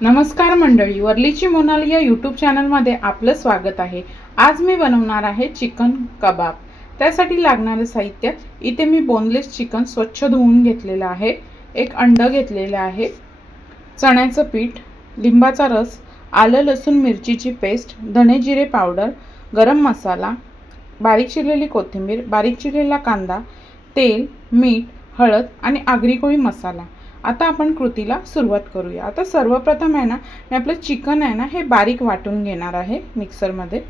नमस्कार मंडळी, वर्लीची मोनाली या यूट्यूब चॅनलमध्ये आपलं स्वागत आहे। आज मी बनवणार आहे चिकन कबाब। त्यासाठी लागणारे साहित्य इथे मी बोनलेस चिकन स्वच्छ धुवून घेतलेलं आहे, एक अंड घेतलेलं आहे, चण्याचं पीठ, लिंबाचा रस, आलं लसूण मिरचीची पेस्ट, धने जिरे पावडर, गरम मसाला, बारीक चिरलेली कोथिंबीर, बारीक चिरलेला कांदा, तेल, मीठ, हळद आणि आगरी कोळी मसाला। आता आपण कृतीला सुरुवात करूया। आता सर्वप्रथम आहे ना, मी आपलं चिकन आहे ना हे बारीक वाटून घेणार आहे मिक्सर मध्ये।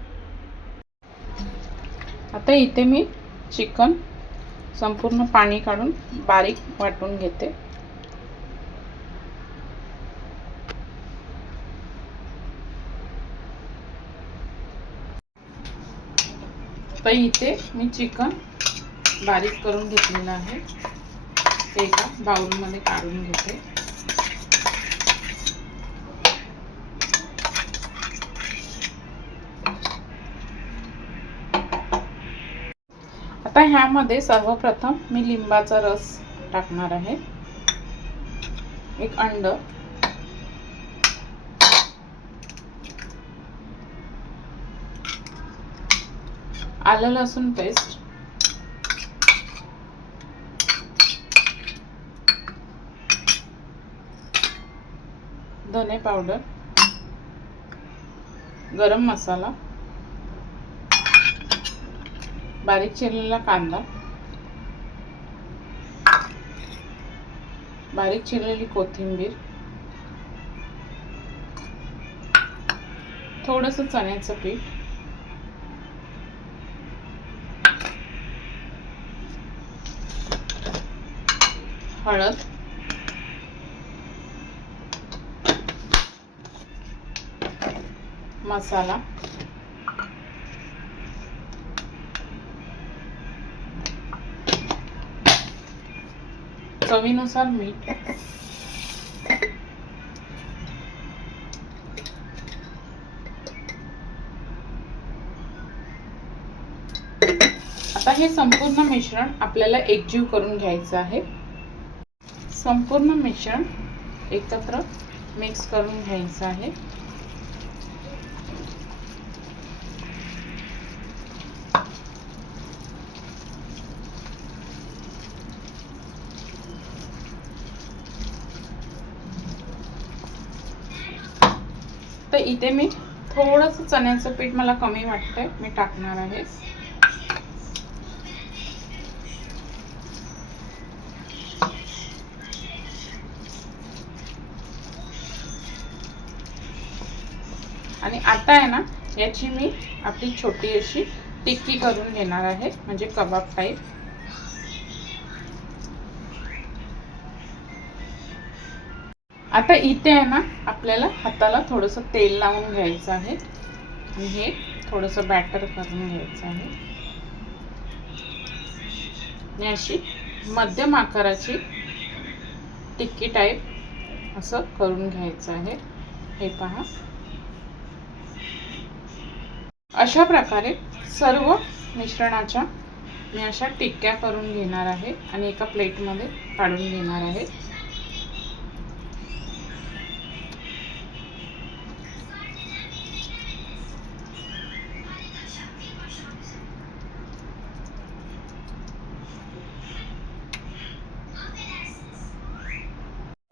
आता इथे मी चिकन संपूर्ण पाणी काढून बारीक वाटून घेते। तर इथे मी चिकन बारीक करून घेतलेलं आहे, ते एका बाउल मध्ये काढून घेते। आता ह्यामध्ये सर्वप्रथम मी लिंबाचा रस टाकणार आहे, एक अंड, आलं लसूण पेस्ट, धने पावडर, गरम मसाला, बारीक चिरलेला कांदा, बारीक चिरलेली कोथिंबीर, थोडंसं चण्याचं पीठ, हळद, मसाला, चवीनुसार मीठ, आता हे संपूर्ण मिश्रण आपल्याला एकजीव करून घ्यायचं आहे। संपूर्ण मिश्रण एकत्र मिक्स करून घ्यायचं आहे। तर इथे मी थोडंसं चण्याचं पीठ मला कमी वाटतंय, मी टाकणार आहे। आणि आता आहे ना, याची मी आपली छोटी अशी टिक्की करून घेणार आहे, म्हणजे कबाब टाइप। आता इथे आहे ना, आपल्याला हाताला थोडंसं तेल लावून घ्यायचं आहे आणि हे थोडंसं बॅटर करून घ्यायचं आहे आणि अशी मध्यम आकाराची टिक्की टाइप असं करून घ्यायचं आहे। हे पहा, अशा प्रकारे सर्व मिश्रणाच्या मी अशा टिक्क्या करून घेणार आहे आणि एका प्लेट मध्ये काढून घेणार आहे।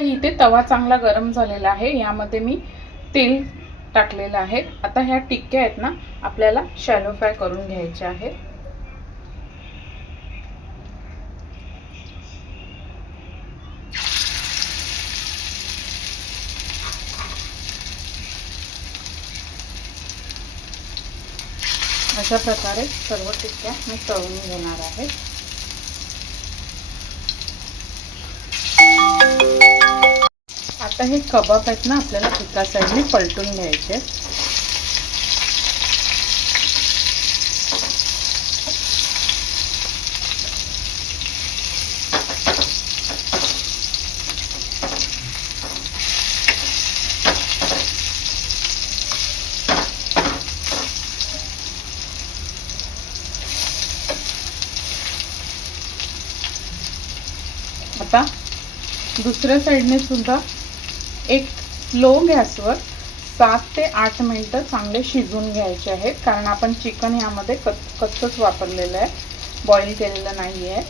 इथे तवा चांगला गरम झालेला आहे, यामध्ये मी तेल टाकलेलं आहे। आता ह्या टिक्क्या आहेत ना, आपल्याला शॅलो फ्राय करून घ्यायच्या आहेत। अशा प्रकारे सर्व टिक्क्या मी तळून घेणार आहे। आता हे कबाब आहेत ना, आपल्याला एका साईडने पलटून घ्यायचे। आता दुसऱ्या साईडने सुद्धा एक लो गॅसवर 7 ते 8 मिनिटं चांगले शिजून घ्यायचे आहेत, कारण आपण चिकन यामध्ये कच्चंच वापरलेलं आहे, बॉईल केलेलं नाही आहे.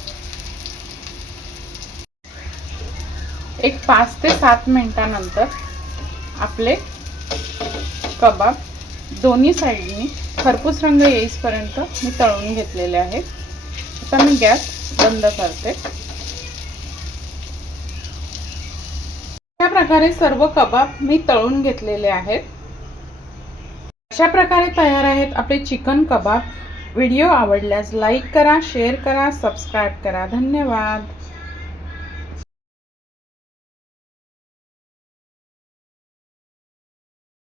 एक 5 ते 7 मिनिटानंतर आपले कबाब दोन्ही साईडनी खरपूस रंग येईपर्यंत मी तळून घेतलेले आहेत. आता मी गॅस बंद करते. अशा प्रकारे सर्व कबाब मी तळून घेतलेले आहेत. अशा प्रकारे तयार आहेत आपले चिकन कबाब. व्हिडिओ आवडल्यास लाईक करा, शेअर करा, सबस्क्राईब करा. धन्यवाद.